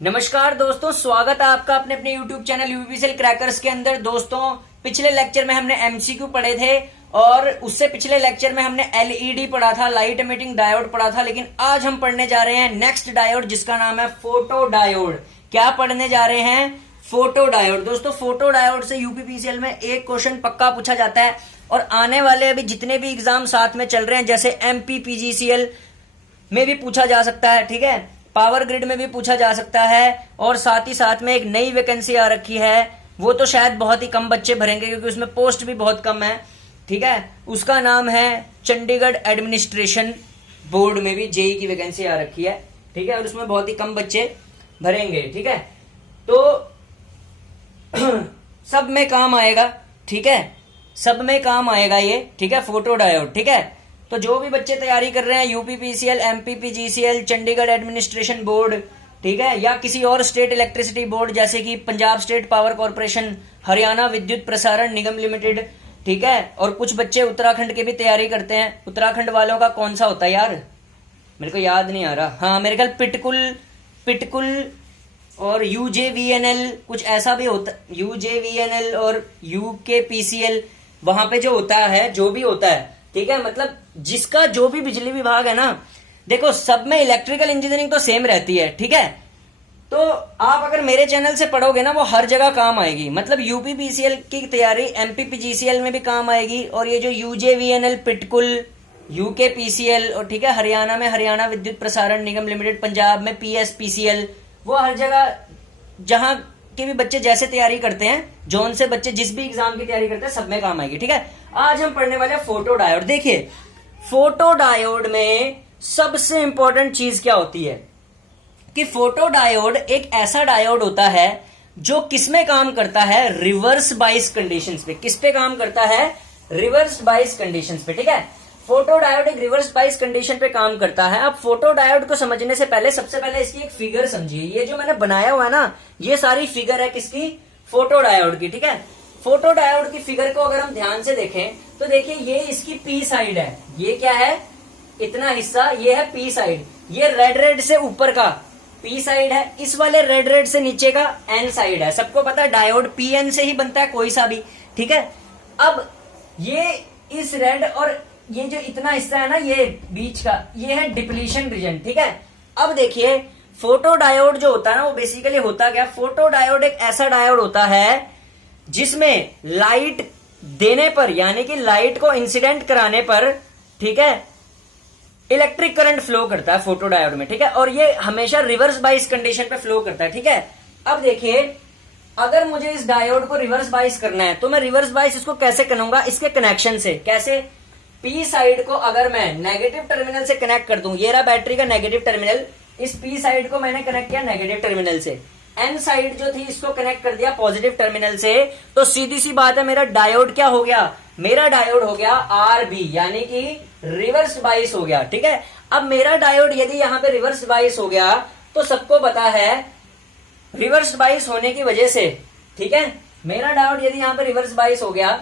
नमस्कार दोस्तों, स्वागत है आपका अपने अपने YouTube चैनल यूपीसीएल क्रैकर्स के अंदर। दोस्तों, पिछले लेक्चर में हमने एमसीक्यू पढ़े थे और उससे पिछले लेक्चर में हमने एलईडी पढ़ा था, लाइट एमिटिंग डायोड पढ़ा था। लेकिन आज हम पढ़ने जा रहे हैं नेक्स्ट डायोड, जिसका नाम है फोटो डायोड। क्या पढ़ने जा रहे हैं? Photo diode. दोस्तों, फोटो डायोड से यूपीपीसीएल में एक क्वेश्चन पक्का पूछा जाता है और आने वाले अभी जितने भी एग्जाम साथ में चल रहे हैं, जैसे एमपीपीजीसीएल में भी पूछा जा सकता है, ठीक है, पावर ग्रिड में भी पूछा जा सकता है, और साथ ही साथ में एक नई वैकेंसी आ रखी है, वो तो शायद बहुत ही कम बच्चे भरेंगे क्योंकि उसमें पोस्ट भी बहुत कम है, ठीक है। उसका नाम है चंडीगढ़ एडमिनिस्ट्रेशन बोर्ड में भी जेई की वैकेंसी आ रखी है, ठीक है, और उसमें बहुत ही कम बच्चे भरेंगे, ठीक है। तो सब में काम आएगा, ठीक है, सब में काम आएगा ये, ठीक है, फोटो डायोड, ठीक है। तो जो भी बच्चे तैयारी कर रहे हैं यूपीपीसीएल, एमपीपीजीसीएल, चंडीगढ़ एडमिनिस्ट्रेशन बोर्ड, ठीक है, या किसी और स्टेट इलेक्ट्रिसिटी बोर्ड जैसे कि Punjab state power corporation, Haryana विद्युत प्रसारण निगम लिमिटेड, ठीक है, और कुछ बच्चे उत्तराखंड की भी तैयारी करते हैं। उत्तराखंड वालों का कौन सा होता है यार, मेरे को याद नहीं आ रहा। हाँ, मेरे ख्याल पिटकुल और यूजेवीएनएल कुछ ऐसा भी होता, यूजेवीएनएल और यूकेपीसीएल, वहां पे जो होता है, जो भी होता है, ठीक है, मतलब जिसका जो भी बिजली विभाग है ना, देखो सब में इलेक्ट्रिकल इंजीनियरिंग तो सेम रहती है, ठीक है। तो आप अगर मेरे चैनल से पढ़ोगे ना, वो हर जगह काम आएगी। मतलब यूपीपीसीएल की तैयारी एमपीपीजीसीएल में भी काम आएगी, और ये जो यूजेवीएनएल, पिटकुल, यूकेपीसीएल, और ठीक है, हरियाणा में हरियाणा विद्युत प्रसारण निगम लिमिटेड, पंजाब में पीएसपीसीएल, वो हर जगह जहां के भी बच्चे जैसे तैयारी करते हैं, जोन से बच्चे जिस भी एग्जाम की तैयारी करते हैं, सब में काम आएगी, ठीक है। आज हम पढ़ने वाले हैं फोटो डायोड। देखिए, फोटो डायोड में सबसे इंपॉर्टेंट चीज क्या होती है कि फोटो डायोड एक ऐसा डायोड होता है जो किसमें काम करता है? रिवर्स बाइस कंडीशंस पे। किस पे काम करता है? रिवर्स बाइस कंडीशंस पे, ठीक है। फोटो डायोड एक रिवर्स बाइस कंडीशन पे काम करता है। अब फोटो डायोड को समझने से पहले सबसे पहले इसकी एक फिगर समझिए। ये जो मैंने बनाया हुआ है ना, ये सारी फिगर है किसकी? फोटो डायोड की, ठीक है। फोटो डायोड की फिगर को अगर हम ध्यान से देखें तो देखिए, ये इसकी पी साइड है। ये क्या है? इतना हिस्सा, ये है पी साइड। ये रेड से ऊपर का पी साइड है, इस वाले रेड से नीचे का एन साइड है। सबको पता है डायोड पीएन से ही बनता है, कोई सा भी, ठीक है। अब ये इस रेड और ये जो इतना हिस्सा है ना, ये बीच का, ये है डिप्लीशन रीजन, ठीक है। अब देखिए, फोटो डायोड जो होता है ना, वो बेसिकली होता क्या? फोटो डायोड एक ऐसा डायोड होता है जिसमें लाइट देने पर, यानी कि लाइट को इंसिडेंट कराने पर, ठीक है, इलेक्ट्रिक करंट फ्लो करता है फोटो डायोड में, ठीक है। और ये हमेशा रिवर्स बाइस कंडीशन पे फ्लो करता है, ठीक है। अब देखिए, अगर मुझे इस डायोड को रिवर्स बाइस करना है तो मैं रिवर्स बाइस इसको कैसे करूंगा? इसके कनेक्शन से। कैसे? पी साइड को अगर मैं नेगेटिव टर्मिनल से कनेक्ट कर दूं, ये रहा बैटरी का नेगेटिव टर्मिनल, इस पी साइड को मैंने कनेक्ट किया नेगेटिव टर्मिनल से, एन साइड जो थी इसको कनेक्ट कर दिया पॉजिटिव टर्मिनल से, तो सीधी सी बात है, मेरा डायोड क्या हो गया? मेरा डायोड हो गया आरबी, यानी कि रिवर्स बाइस हो गया, ठीक है। अब मेरा डायोड यदि यहां पे रिवर्स बाइस हो गया तो सबको पता है रिवर्स बाइस होने की वजह से, ठीक है, मेरा डायोड यदि यहां पे रिवर्स बाइस हो गया,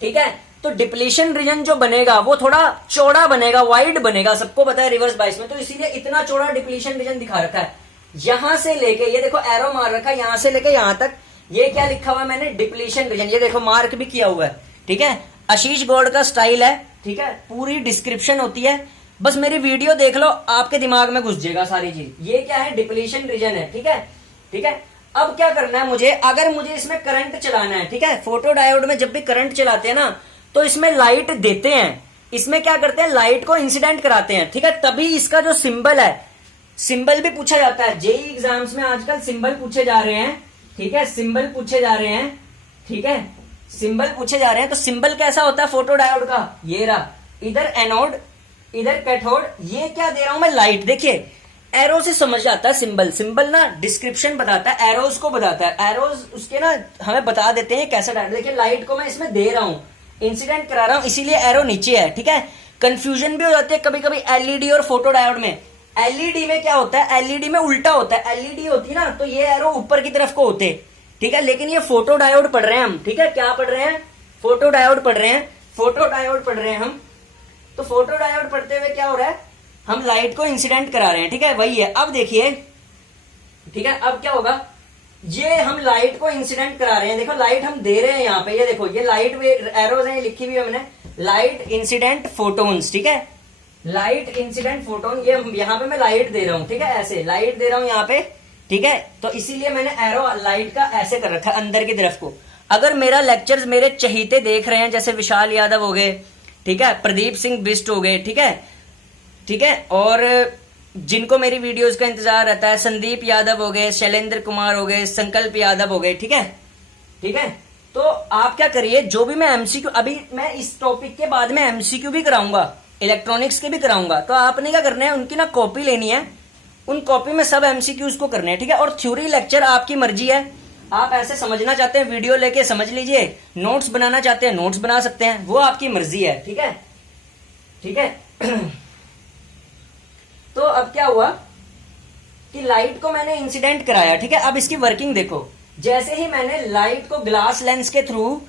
ठीक है, तो डिप्लीशन रीजन जो बनेगा वो थोड़ा चौड़ा बनेगा, वाइड बनेगा, सबको पता है रिवर्स बाइस में, तो इसीलिए इतना चौड़ा डिप्लीशन रीजन दिखा रखा है। यहां से लेके, ये देखो एरो मार रखा है, यहां से लेके यहां तक, ये क्या लिखा हुआ है मैंने? Depletion region. ये देखो मार्क भी किया हुआ है, ठीक है। आशीष गौड़ का स्टाइल है, ठीक है, पूरी डिस्क्रिप्शन होती है, बस मेरी वीडियो देख लो, आपके दिमाग में घुस जाएगा सारी चीज। ये क्या है? डिप्लीशन रीजन है, ठीक है, ठीक है। अब क्या करना है मुझे? अगर मुझे इसमें करंट चलाना है, ठीक है, फोटो डायोड में जब भी करंट चलाते हैं ना, तो इसमें लाइट देते हैं, इसमें क्या करते हैं? लाइट को इंसिडेंट कराते हैं, ठीक है। तभी इसका जो सिंबल है, सिंबल भी पूछा जाता है जेई एग्जाम्स में, आजकल सिंबल पूछे जा रहे हैं, ठीक है, सिंबल पूछे जा रहे हैं, ठीक है, सिंबल पूछे जा रहे हैं। तो सिंबल कैसा होता है फोटो डायोड का? ये रहा, इधर एनोड, इधर कैथोड। ये क्या दे रहा हूं मैं? लाइट। देखिए, एरो से समझ जाता है सिंबल। सिंबल ना डिस्क्रिप्शन बताता है, एरोज को बताता है, एरोज उसके ना हमें बता देते हैं कैसा डायोड। देखिए, लाइट को मैं इसमें दे रहा हूं, इंसिडेंट करा रहा हूं, इसीलिए एरो नीचे है, ठीक है। कंफ्यूजन भी हो जाती है कभी कभी एलईडी और फोटो डायोड में। एलईडी में क्या होता है? एलईडी में उल्टा होता है, एलईडी होती है ना, तो ये एरो ऊपर की तरफ को होते, ठीक है, लेकिन ये फोटो डायोड पढ़ रहे हैं हम, ठीक है। क्या पढ़ रहे हैं? फोटो डायोड पढ़ रहे हैं, फोटो डायोड पढ़ रहे हैं हम। तो फोटो डायोड पढ़ते हुए क्या हो रहा है? हम लाइट को इंसिडेंट करा रहे हैं, ठीक है, वही है। अब देखिए, ठीक है, अब क्या होगा, ये हम लाइट को इंसिडेंट करा रहे हैं, देखो लाइट हम दे रहे हैं यहाँ पे, ये देखो ये लाइट एरोज हैं लिखी हुई हमने, लाइट इंसिडेंट फोटोन्स, ठीक है, लाइट इंसिडेंट फोटोन, ये यहाँ पे मैं लाइट दे रहा हूँ, ठीक है, ऐसे लाइट दे रहा हूँ यहाँ पे, ठीक है, तो इसीलिए मैंने एरो लाइट का ऐसे कर रखा है अंदर की तरफ को। अगर मेरा लेक्चर्स मेरे चहीते देख रहे हैं, जैसे विशाल यादव हो गए, ठीक है, प्रदीप सिंह बिस्ट हो गए, ठीक है, ठीक है, और जिनको मेरी वीडियोस का इंतजार रहता है, संदीप यादव हो गए, शैलेंद्र कुमार हो गए, संकल्प यादव हो गए, ठीक है, ठीक है, तो आप क्या करिए, जो भी मैं एमसीक्यू, अभी मैं इस टॉपिक के बाद में एमसीक्यू भी कराऊंगा, इलेक्ट्रॉनिक्स के भी कराऊंगा, तो आपने क्या करना है, उनकी ना कॉपी लेनी है, उन कॉपी में सब एमसीक्यूज को करने हैं, ठीक है, और थ्योरी लेक्चर आपकी मर्जी है, आप ऐसे समझना चाहते हैं वीडियो लेके समझ लीजिए, नोट्स बनाना चाहते हैं नोट्स बना सकते हैं, वो आपकी मर्जी है, ठीक है, ठीक है। तो अब क्या हुआ कि लाइट को मैंने इंसिडेंट कराया, ठीक है, अब इसकी वर्किंग देखो, जैसे ही मैंने लाइट को ग्लास लेंस के थ्रू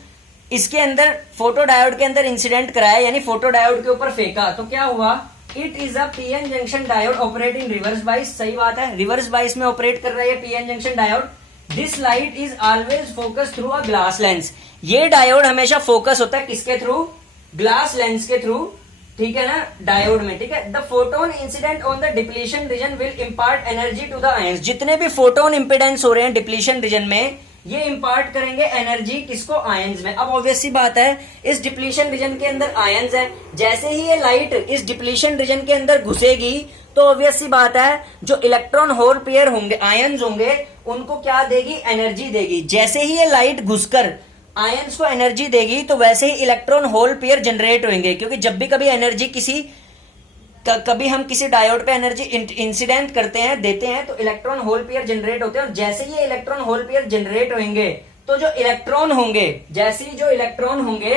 इसके अंदर फोटो डायोड के अंदर इंसिडेंट कराया, यानी फोटो डायोड के ऊपर फेंका, तो क्या हुआ, it is a PN junction diode operate in reverse bias, सही बात है, रिवर्स बाइस में ऑपरेट कर रहा है PN junction diode. This light is always focus through a glass lens, ये डायोड हमेशा फोकस होता है किसके थ्रू, ग्लास लेंस के थ्रू, ठीक है ना, डायोड में, ठीक है। The photon incident on the depletion region will impart energy to the ions, जितने भी फोटोन इंपिडेंस हो रहे हैं डिप्लीशन रीजन में, ये इंपार्ट करेंगे एनर्जी किसको, आयंस में। अब ऑब्वियस सी बात है, इस डिप्लीशन रीजन के अंदर आयंस है, जैसे ही ये लाइट इस डिप्लीशन रीजन के अंदर घुसेगी तो ऑब्वियस सी बात है, जो इलेक्ट्रॉन होल पेयर होंगे, आयंस होंगे, उनको क्या देगी, एनर्जी देगी। जैसे ही ये लाइट घुसकर आयंस को एनर्जी देगी तो वैसे ही इलेक्ट्रॉन होल पेयर जनरेट होंगे, क्योंकि जब भी कभी एनर्जी कभी हम किसी डायोड पे एनर्जी इंसिडेंट करते हैं, देते हैं, तो इलेक्ट्रॉन होल पेयर जनरेट होते हैं, और जैसे ही ये इलेक्ट्रॉन होल पेयर जनरेट होंगे तो जो इलेक्ट्रॉन होंगे, जैसे ही जो इलेक्ट्रॉन होंगे,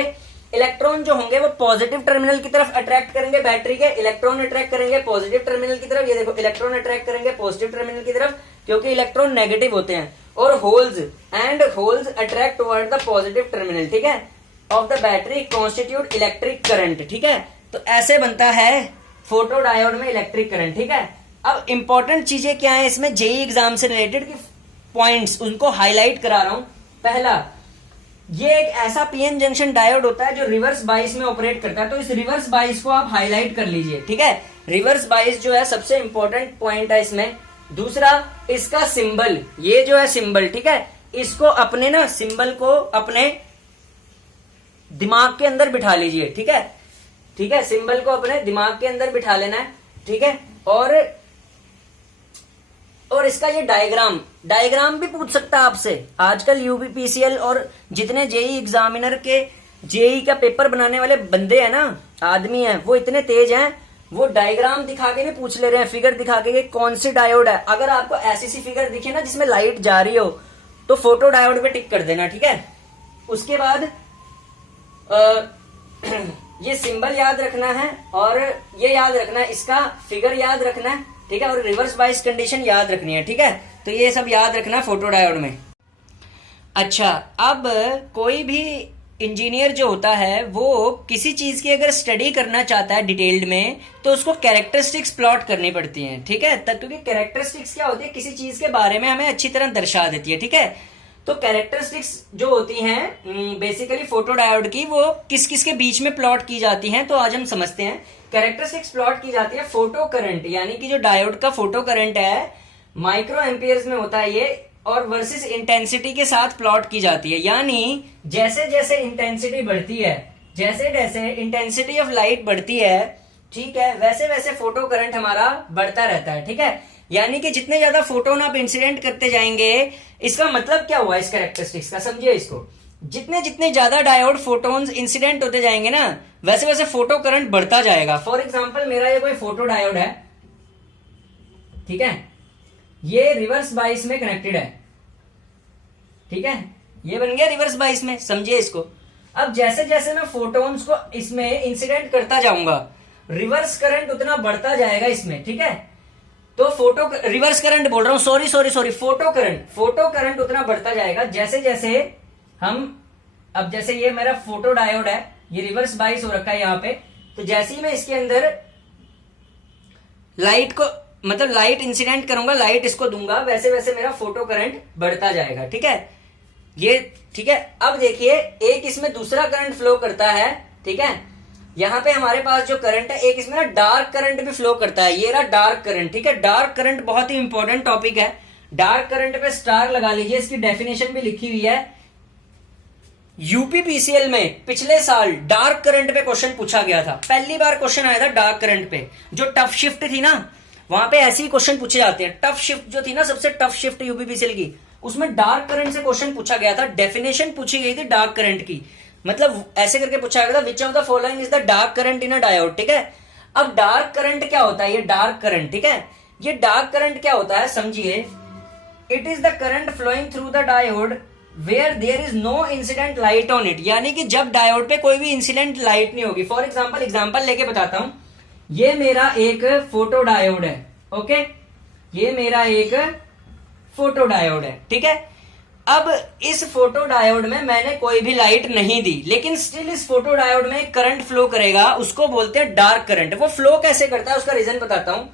इलेक्ट्रॉन जो होंगे वो पॉजिटिव टर्मिनल की तरफ अट्रैक्ट करेंगे बैटरी के, इलेक्ट्रॉन अट्रैक्ट करेंगे पॉजिटिव टर्मिनल की तरफ, ये देखो इलेक्ट्रॉन अट्रैक्ट करेंगे पॉजिटिव टर्मिनल की तरफ, क्योंकि इलेक्ट्रॉन नेगेटिव होते हैं, और holes attract toward the positive terminal, ठीक है, of the battery constitute electric current, ठीक है। तो ऐसे बनता है फोटो डायोड में इलेक्ट्रिक करंट, ठीक है। अब इंपॉर्टेंट चीजें क्या है इसमें, जेई एग्जाम से रिलेटेड की पॉइंट्स, उनको हाईलाइट करा रहा हूं। पहला, ये एक ऐसा पीएन जंक्शन डायोड होता है जो रिवर्स बाइस में ऑपरेट करता है, तो इस रिवर्स बाइस को आप हाईलाइट कर लीजिए, ठीक है। रिवर्स बाइस जो है सबसे इंपॉर्टेंट पॉइंट है इसमें। दूसरा, इसका सिंबल, ये जो है सिंबल, ठीक है, इसको अपने ना सिंबल को अपने दिमाग के अंदर बिठा लीजिए, ठीक है, ठीक है, सिंबल को अपने दिमाग के अंदर बिठा लेना है, ठीक है। और इसका ये डायग्राम भी पूछ सकता है आपसे। आजकल यूपीपीसीएल और जितने जेई एग्जामिनर के जेई का पेपर बनाने वाले बंदे हैं ना, आदमी हैं, वो इतने तेज हैं, वो डायग्राम दिखा के भी पूछ ले रहे हैं, फिगर दिखा के कौन सी डायोड है। अगर आपको ऐसी सी फिगर दिखे ना जिसमें लाइट जा रही हो, तो फोटो डायोड पे टिक कर देना, ठीक है। उसके बाद ये सिंबल याद रखना है, और ये याद रखना है, इसका फिगर याद रखना है, ठीक है, और रिवर्स बाइस कंडीशन याद रखनी है, ठीक है। तो ये सब याद रखना फोटो डायोड में। अच्छा, अब कोई भी इंजीनियर जो होता है वो किसी चीज की अगर स्टडी करना चाहता है डिटेल्ड में, तो उसको कैरेक्टरिस्टिक्स प्लॉट करनी पड़ती हैं, ठीक है। तब क्योंकि कैरेक्टरिस्टिक्स क्या होती है, किसी चीज के बारे में हमें अच्छी तरह दर्शा देती है, ठीक है। तो कैरेक्टरिस्टिक्स जो होती हैं बेसिकली फोटो डायोड की, वो किस किस के बीच में प्लॉट की जाती हैं, तो आज हम समझते हैं। कैरेक्टरिस्टिक्स प्लॉट की जाती है फोटो करंट, यानी कि जो डायोड का फोटो करंट है माइक्रो एम्पियर्स में होता है ये, और वर्सेस इंटेंसिटी के साथ प्लॉट की जाती है। यानी जैसे जैसे इंटेंसिटी बढ़ती है, जैसे जैसे इंटेंसिटी ऑफ लाइट बढ़ती है, ठीक है, वैसे वैसे फोटो करंट हमारा बढ़ता रहता है, ठीक है। यानी कि जितने ज्यादा फोटोन आप इंसिडेंट करते जाएंगे, इसका मतलब क्या हुआ इस कैरेक्टरिस्टिक्स का, समझिए इसको। जितने जितने ज्यादा डायोड फोटोन्स इंसिडेंट होते जाएंगे ना, वैसे वैसे फोटो करंट बढ़ता जाएगा। फॉर एग्जांपल, मेरा ये कोई फोटो डायोड है, ठीक है, ये रिवर्स बाइस में कनेक्टेड है, ठीक है, ये बन गया रिवर्स बाइस में, समझिए इसको। अब जैसे जैसे मैं फोटोन्स को इसमें इंसिडेंट करता जाऊंगा, रिवर्स करंट उतना बढ़ता जाएगा इसमें, ठीक है। तो रिवर्स करंट बोल रहा हूं, सॉरी, फोटो करंट उतना बढ़ता जाएगा जैसे जैसे हम, अब जैसे ये मेरा फोटो डायोड है, ये रिवर्स बाइस हो रखा है यहाँ पे, तो जैसे ही मैं इसके अंदर लाइट को मतलब लाइट इंसिडेंट करूंगा, लाइट इसको दूंगा, वैसे वैसे मेरा फोटो करंट बढ़ता जाएगा। ठीक है, ये ठीक है। अब देखिए एक इसमें दूसरा करंट फ्लो करता है। ठीक है, यहां पे हमारे पास जो करंट है, एक इसमें ना डार्क करंट भी फ्लो करता है। ये रहा डार्क करंट। ठीक है, डार्क करंट बहुत ही इंपॉर्टेंट टॉपिक है। डार्क करंट पे स्टार लगा लीजिए, इसकी डेफिनेशन भी लिखी हुई है। यूपीपीसीएल में पिछले साल डार्क करंट पे क्वेश्चन पूछा गया था, पहली बार क्वेश्चन आया था डार्क करंट पे। जो टफ शिफ्ट थी ना, वहां पे ऐसे ही क्वेश्चन पूछे जाते हैं। टफ शिफ्ट जो थी ना, सबसे टफ शिफ्ट यूपीपीसीएल की, उसमें डार्क करंट से क्वेश्चन पूछा गया था। डेफिनेशन पूछी गई थी डार्क करंट की, मतलब ऐसे करके पूछा गया था, which of the following is the dark current in a diode. ठीक है, अब डार्क करंट क्या होता है, ये डार्क करंट। ठीक है, ये डार्क करंट क्या होता है समझिए। It is the current flowing through the diode where there is no incident light on it, यानी कि जब डायोड पे कोई भी इंसिडेंट लाइट नहीं होगी। फॉर एग्जाम्पल लेके बताता हूं, ये मेरा एक फोटो डायोड है। ओके, ये मेरा एक फोटो डायोड है। ठीक है, अब इस फोटो डायोड में मैंने कोई भी लाइट नहीं दी, लेकिन स्टिल इस फोटो डायोड में करंट फ्लो करेगा, उसको बोलते हैं डार्क करंट। वो फ्लो कैसे करता है उसका रीजन बताता हूं।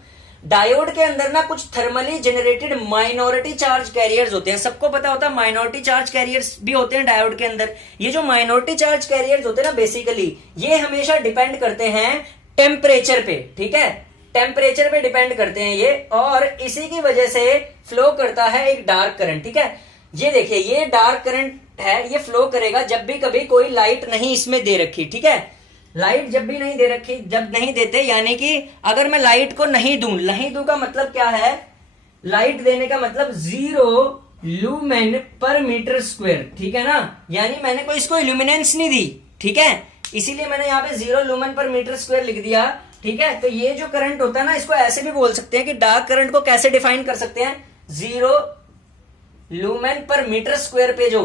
डायोड के अंदर ना कुछ thermally generated minority charge carriers होते हैं। सबको पता होता है माइनॉरिटी चार्ज कैरियर्स भी होते हैं डायोड के अंदर। ये जो माइनॉरिटी चार्ज कैरियर्स होते हैं ना, बेसिकली ये हमेशा डिपेंड करते हैं टेम्परेचर पे। ठीक है, टेम्परेचर पे डिपेंड करते हैं ये, और इसी की वजह से फ्लो करता है एक डार्क करंट। ठीक है, ये देखिए ये डार्क करंट है, ये फ्लो करेगा जब भी कभी कोई लाइट नहीं इसमें दे रखी। ठीक है, लाइट जब भी नहीं दे रखी, जब नहीं देते, यानी कि अगर मैं लाइट को नहीं दूं का मतलब क्या है, लाइट देने का मतलब 0 लूमेन पर मीटर स्क्वायर। ठीक है ना, यानी मैंने कोई इसको इल्यूमिनेंस नहीं दी। ठीक है, इसीलिए मैंने यहाँ पे 0 लूमेन पर मीटर स्क्वायर लिख दिया। ठीक है, तो ये जो करंट होता है ना, इसको ऐसे भी बोल सकते हैं कि डार्क करंट को कैसे डिफाइन कर सकते हैं, 0 लूमेन पर मीटर स्क्वायर पे जो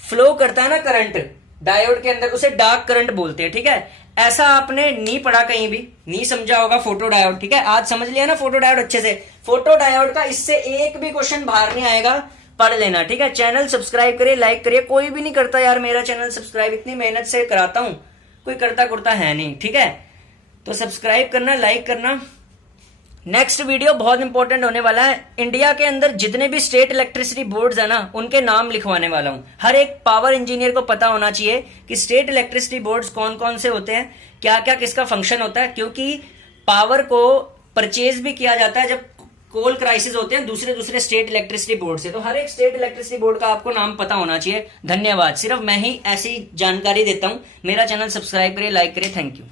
फ्लो करता है ना करंट डायोड के अंदर, उसे डार्क करंट बोलते हैं। ठीक है, ऐसा आपने नहीं पढ़ा कहीं भी, नहीं समझा होगा फोटो डायोड। ठीक है, आज समझ लिया ना फोटो डायोड अच्छे से। फोटो डायोड का इससे एक भी क्वेश्चन बाहर नहीं आएगा, पढ़ लेना। ठीक है, चैनल सब्सक्राइब करिए, लाइक करिए। कोई भी नहीं करता यार मेरा चैनल सब्सक्राइब, इतनी मेहनत से कराता हूं, कोई करता कुर्ता है नहीं। ठीक है, तो सब्सक्राइब करना, लाइक करना। नेक्स्ट वीडियो बहुत इंपॉर्टेंट होने वाला है। इंडिया के अंदर जितने भी स्टेट इलेक्ट्रिसिटी बोर्ड्स है ना, उनके नाम लिखवाने वाला हूं। हर एक पावर इंजीनियर को पता होना चाहिए कि स्टेट इलेक्ट्रिसिटी बोर्ड्स कौन कौन से होते हैं, क्या क्या किसका फंक्शन होता है, क्योंकि पावर को परचेज भी किया जाता है जब कोल क्राइसिस होते हैं दूसरे दूसरे स्टेट इलेक्ट्रिसिटी बोर्ड से। तो हर एक स्टेट इलेक्ट्रिसिटी बोर्ड का आपको नाम पता होना चाहिए। धन्यवाद, सिर्फ मैं ही ऐसी जानकारी देता हूं। मेरा चैनल सब्सक्राइब करिए, लाइक करिए। Thank you.